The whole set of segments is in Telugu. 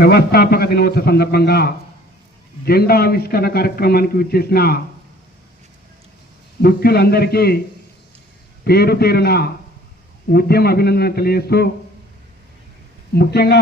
వ్యవస్థాపక దినోత్సవ సందర్భంగా జెండా ఆవిష్కరణ కార్యక్రమానికి విచ్చేసిన ముఖ్యులందరికీ పేరు పేరున ఉద్యమ అభినందన తెలియజేస్తూ ముఖ్యంగా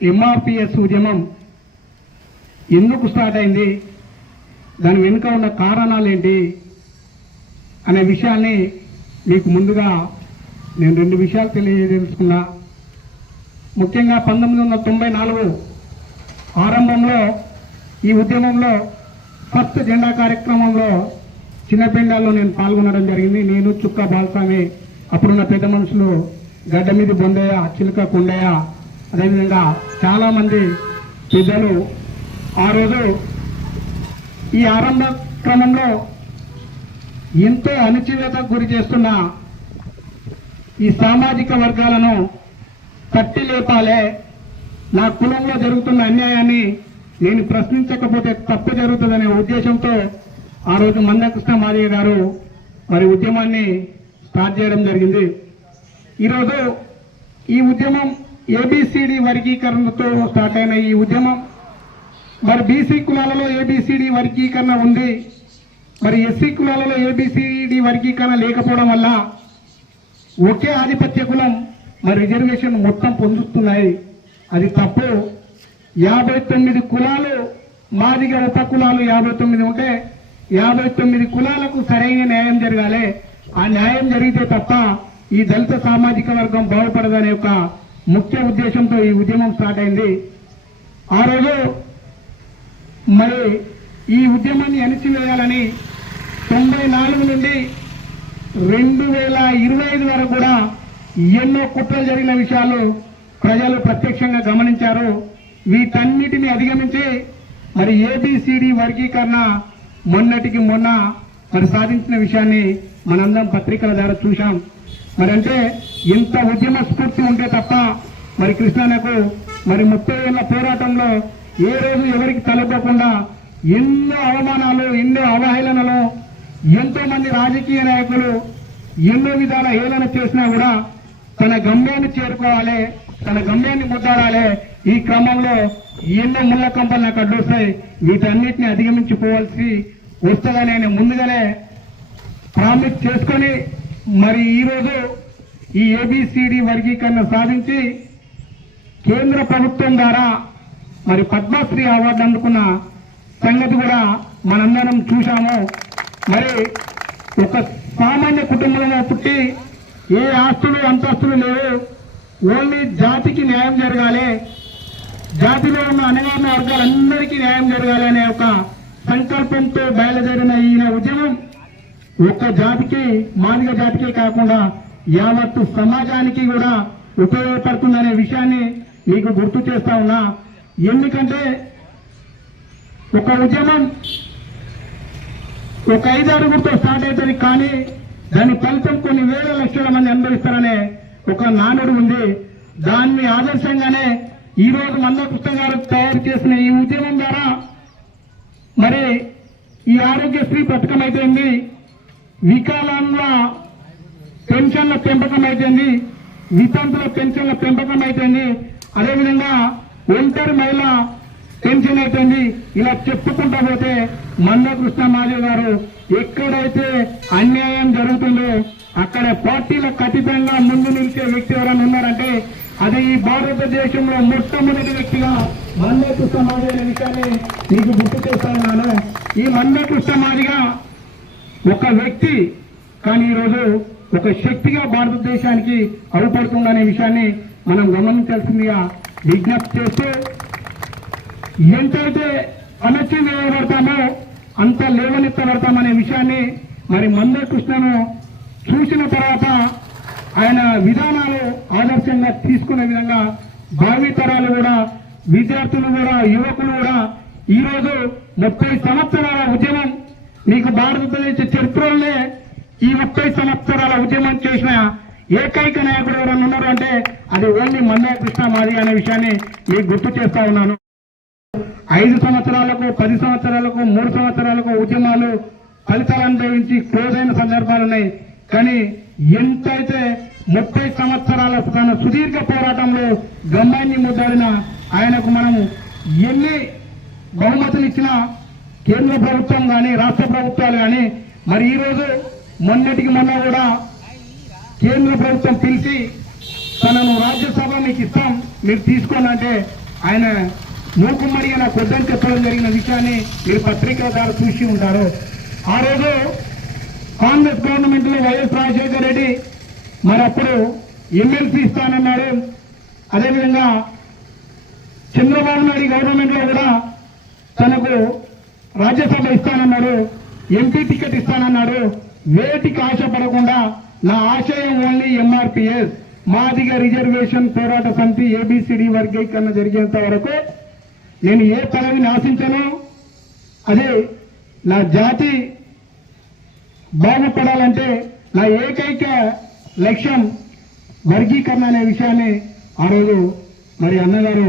ఎంఆర్పిఎస్ ఉద్యమం ఎందుకు స్టార్ట్ అయింది దాని వెనుక ఉన్న కారణాలు ఏంటి అనే విషయాన్ని మీకు ముందుగా నేను రెండు విషయాలు తెలియజేసుకున్నా ముఖ్యంగా పంతొమ్మిది వందల తొంభై నాలుగు ఆరంభంలో ఈ ఉద్యమంలో ఫస్ట్ జెండా కార్యక్రమంలో చిన్నపెండాల్లో నేను పాల్గొనడం జరిగింది. నేను చుక్క బాలస్వామి అప్పుడున్న పెద్ద మనుషులు గడ్డ మీద బొండయ్య చిలుక కొండయ్య అదేవిధంగా చాలామంది పెద్దలు. ఆ రోజు ఈ ఆరంభ క్రమంలో ఎంతో అణచివేతకు గురి చేస్తున్న ఈ సామాజిక వర్గాలను తట్టి లేపాలే నా కులంలో జరుగుతున్న అన్యాయాన్ని నేను ప్రశ్నించకపోతే తప్పు జరుగుతుందనే ఉద్దేశంతో ఆ రోజు మందకృష్ణ మాదయ్య గారు మరి ఉద్యమాన్ని స్టార్ట్ చేయడం జరిగింది. ఈరోజు ఈ ఉద్యమం ఏబిసిడి వర్గీకరణతో స్టార్ట్ అయిన ఈ ఉద్యమం. మరి బీసీ కులాలలో ఏబిసిడి వర్గీకరణ ఉంది. మరి ఎస్సీ కులాలలో ఏబిసిడి వర్గీకరణ లేకపోవడం వల్ల ఒకే ఆధిపత్య కులం మరి రిజర్వేషన్ మొత్తం పొందుతున్నాయి. అది తప్పు. యాభై తొమ్మిది కులాలు మాదిగ ఉప కులాలు యాభై తొమ్మిది ఉంటే యాభై తొమ్మిది కులాలకు సరైన న్యాయం జరగాలి. ఆ న్యాయం జరిగితే తప్ప ఈ దళిత సామాజిక వర్గం బాగుపడదనే ఒక ముఖ్య ఉద్దేశంతో ఈ ఉద్యమం స్టార్ట్ అయింది. ఆ రోజు మరి ఈ ఉద్యమాన్ని అణిచివేయాలని తొంభై నాలుగు నుండి రెండు వేల ఇరవై ఐదు వరకు కూడా ఎన్నో కుట్రలు జరిగిన విషయాలు ప్రజలు ప్రత్యక్షంగా గమనించారు. వీటన్నిటిని అధిగమించి మరి ఏబిసిడి వర్గీకరణ మొన్నటికి మొన్న మరి సాధించిన విషయాన్ని మనందరం పత్రికల ద్వారా చూశాం. మరి అంటే ఇంత ఉద్యమ స్ఫూర్తి ఉంటే తప్ప మరి కృష్ణానకు మరి ముప్పై ఏళ్ళ పోరాటంలో ఏ రోజు ఎవరికి తలపకుండా ఎన్నో అవమానాలు ఎన్నో అవహేళనలు ఎంతో మంది రాజకీయ నాయకులు ఎన్నో విధాల హేళన చేసినా కూడా తన గమ్యాన్ని చేరుకోవాలి. తన గమ్యాన్ని ముద్దాడాలి. ఈ క్రమంలో ఎన్నో ముళ్ళ కంపలు నాకు అడ్డొస్తాయి వీటన్నిటిని అధిగమించుకోవాల్సి వస్తుందని ఆయన ముందుగానే ప్రామిస్ చేసుకొని మరి ఈరోజు ఈ ఏబిసిడి వర్గీకరణ సాధించి కేంద్ర ప్రభుత్వం ద్వారా మరి పద్మశ్రీ అవార్డు అందుకున్న సంగతి కూడా మనందరం చూశాము. మరి ఒక సామాన్య కుటుంబంలో పుట్టి ఏ ఆస్తులు అంతస్తులు లేవు. ఓన్లీ జాతికి న్యాయం జరగాలి. జాతిలో ఉన్న అనగారిన వర్గాలందరికీ న్యాయం జరగాలి అనే ఒక సంకల్పంతో బయలుదేరిన ఈయన ఉద్యమం ఒక్క జాతికి మాదిగ జాతికే కాకుండా యావత్తు సమాజానికి కూడా ఉపయోగపడుతుందనే విషయాన్ని మీకు గుర్తు చేస్తా ఉన్నా. ఎందుకంటే ఒక ఉద్యమం ఒక ఐదు అడుగుతో స్టార్ట్ అవుతుంది కానీ దాని ఫలితం కొన్ని వేల లక్షల మంది అనుభవిస్తారనే ఒక నానుడు ఉంది దాన్ని ఆదర్శంగానే ఈ రోజు మందకృష్ణ గారు తయారు చేసిన ఈ ఉద్యమం ద్వారా మరి ఈ ఆరోగ్యశ్రీ పథకం అయిపోయింది. వికలాంగుల పెన్షన్ల పెంపకం అయిపోయింది. వితంతుల పెన్షన్ల పెంపకం అయిపోయింది. అదేవిధంగా ఒంటరి మహిళ పెన్షన్ అయిపోయింది. ఇలా చెప్పుకుంటా పోతే మంద కృష్ణమాదేవ్ గారు ఎక్కడైతే అన్యాయం జరుగుతుందో అక్కడ పార్టీలకు ఖచ్చితంగా ముందు నిలిచే వ్యక్తి ఎవరైనా ఉన్నారంటే అది ఈ భారతదేశంలో మొట్టమొదటి వ్యక్తిగా మంద కృష్ణమాది అనే విషయాన్ని మీకు గుర్తు చేస్తాను. ఈ మంద కృష్ణమాదిగా ఒక వ్యక్తి కానీ ఈరోజు ఒక శక్తిగా భారతదేశానికి అడుపడుతుందనే విషయాన్ని మనం గమనించాల్సిందిగా విజ్ఞప్తి చేస్తూ ఎంతైతే అనచ్చింది వేయబడతామో అంత లేవనెత్తబడతామనే విషయాన్ని మరి మంద కృష్ణను చూసిన తర్వాత ఆయన విధానాలు ఆదర్శంగా తీసుకునే విధంగా భావితరాలు కూడా విద్యార్థులు కూడా యువకులు కూడా ఈరోజు ముప్పై సంవత్సరాల ఉద్యమం మీకు భారతదేశ చరిత్రలోనే ఈ ముప్పై సంవత్సరాల ఉద్యమం చేసిన ఏకైక నాయకుడు ఎవరైనా ఉన్నారు అంటే అది ఓన్లీ మన్నయ్య కృష్ణ మాది అనే విషయాన్ని మీకు గుర్తు చేస్తా ఉన్నాను. ఐదు సంవత్సరాలకు పది సంవత్సరాలకు మూడు సంవత్సరాలకు ఉద్యమాలు ఫలితాలు అనుభవించి క్లోజ్ అయిన సందర్భాలు ఉన్నాయి. కానీ ఎంతైతే ముప్పై సంవత్సరాల తన సుదీర్ఘ పోరాటంలో గమ్యాన్ని ముద్దాడిన ఆయనకు మనము ఎన్ని బహుమతులు ఇచ్చినా కేంద్ర ప్రభుత్వం కానీ రాష్ట్ర ప్రభుత్వాలు కానీ మరి ఈరోజు మొన్నటికి మొన్న కూడా కేంద్ర ప్రభుత్వం పిలిచి తనను రాజ్యసభ మీకు ఇస్తాం మీరు తీసుకోండి అంటే ఆయన మూకుమ్మడిగా నాకు వద్దని చెప్పడం జరిగిన విషయాన్ని మీరు పత్రికల ద్వారా చూసి ఉంటారు. ఆ రోజు కాంగ్రెస్ గవర్నమెంట్లో వైఎస్ రాజశేఖర రెడ్డి మరి అప్పుడు ఎమ్మెల్సీ ఇస్తానన్నాడు. అదేవిధంగా చంద్రబాబు నాయుడు గవర్నమెంట్లో కూడా తనకు రాజ్యసభ ఇస్తానన్నాడు ఎంపీ టికెట్ ఇస్తానన్నాడు. వేటికి ఆశపడకుండా నా ఆశయం ఓన్లీ ఎంఆర్పిఎస్ మాదిగ రిజర్వేషన్ పోరాట సమితి ఏబిసిడి వర్గీకరణ జరిగేంత వరకు నేను ఏ పదవిని ఆశించను. అదే నా జాతి బాగుపడాలంటే నా ఏకైక లక్ష్యం వర్గీకరణ అనే విషయాన్ని ఆ రోజు మరి అన్నగారు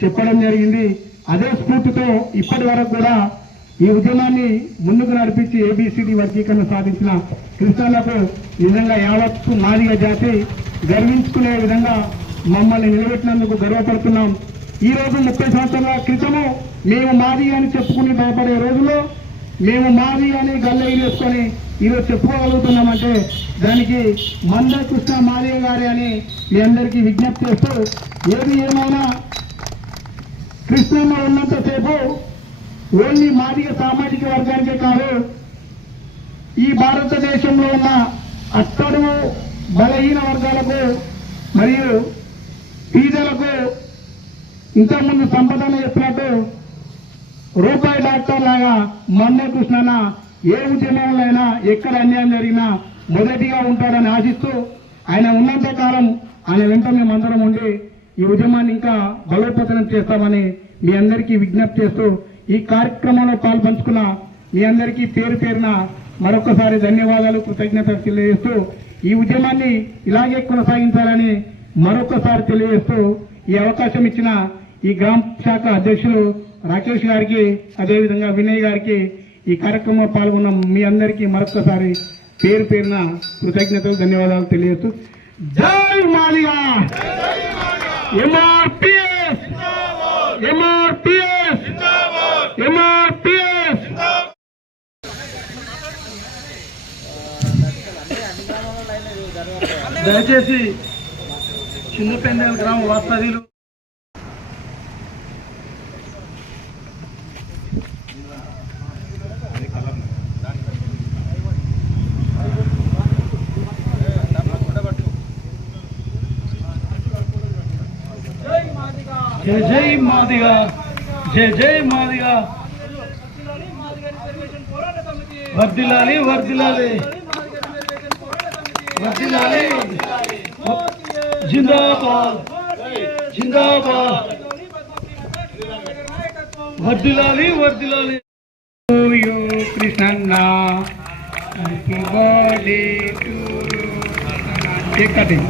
చెప్పడం జరిగింది. అదే స్ఫూర్తితో ఇప్పటి వరకు కూడా ఈ ఉద్యమాన్ని ముందుకు నడిపించి ఏబిసిడి వర్గీకరణ సాధించిన కృష్ణలకు నిజంగా యావత్తు మాదిగ జాతి గర్వించుకునే విధంగా మమ్మల్ని నిలబెట్టినందుకు గర్వపడుతున్నాం. ఈ రోజు ముప్పై సంవత్సరాల క్రితము మేము మాది అని చెప్పుకుని భయపడే రోజుల్లో మేము మాది అని గల్లెలు వేసుకొని ఈరోజు చెప్పుకోగలుగుతున్నామంటే దానికి మంద కృష్ణ మాదిగ గారి అని మీ అందరికీ విజ్ఞప్తి చేస్తూ ఏది ఏమైనా కృష్ణమ్మ ఉన్నంతసేపు ఓన్లీ మాదిగ సామాజిక వర్గానికే కాదు ఈ భారతదేశంలో ఉన్న అట్టడుగు బలహీన వర్గాలకు మరియు పేదలకు ఇంతకుముందు సంపదన చెప్పినట్టు రూపాయి డాక్టర్ లాగా మన్నే కృష్ణన్న ఏ ఉద్యమంలో అయినా ఎక్కడ అన్యాయం జరిగినా మొదటిగా ఉంటాడని ఆశిస్తూ ఆయన ఉన్నంత కాలం ఆయన వెంట మేమందరం ఉండి ఈ ఉద్యమాన్ని ఇంకా బలోపతనం చేస్తామని మీ అందరికీ విజ్ఞప్తి చేస్తూ ఈ కార్యక్రమంలో పాల్పంచుకున్న మీ అందరికీ పేరు పేరున మరొకసారి ధన్యవాదాలు కృతజ్ఞతలు తెలియజేస్తూ ఈ ఉద్యమాన్ని ఇలాగే కొనసాగించాలని మరొకసారి తెలియజేస్తూ ఈ అవకాశం ఇచ్చిన ఈ గ్రామ శాఖ అధ్యక్షులు రాకేష్ గారికి అదేవిధంగా వినయ్ గారికి ఈ కార్యక్రమంలో పాల్గొన్న మీ అందరికీ మరొకసారి పేరు పేరున కృతజ్ఞతలు ధన్యవాదాలు తెలియజేస్తూ. జై మాలియా ఎంఆర్పిఎస్ ఎంఆర్పిఎస్ ఎంఆర్పిఎస్ దయచేసి చిన్నపెండల గ్రామ వాస్తవ్యులు జై జై మాదిగా జై జై మాదిగా వర్దిలాలి వర్దిలాలి వర్దిలాలి జిందాబాద్ జిందాబాద్ వర్దిలాలి వర్దిలాలి you Krishnanna happy birthday to cake cutting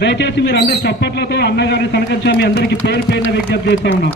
దయచేసి మీరు అందరు చప్పట్లతో అన్నగారిని సనకరించా మీ అందరికీ పేరు పేరున విజ్ఞప్తి చేస్తా ఉన్నాం.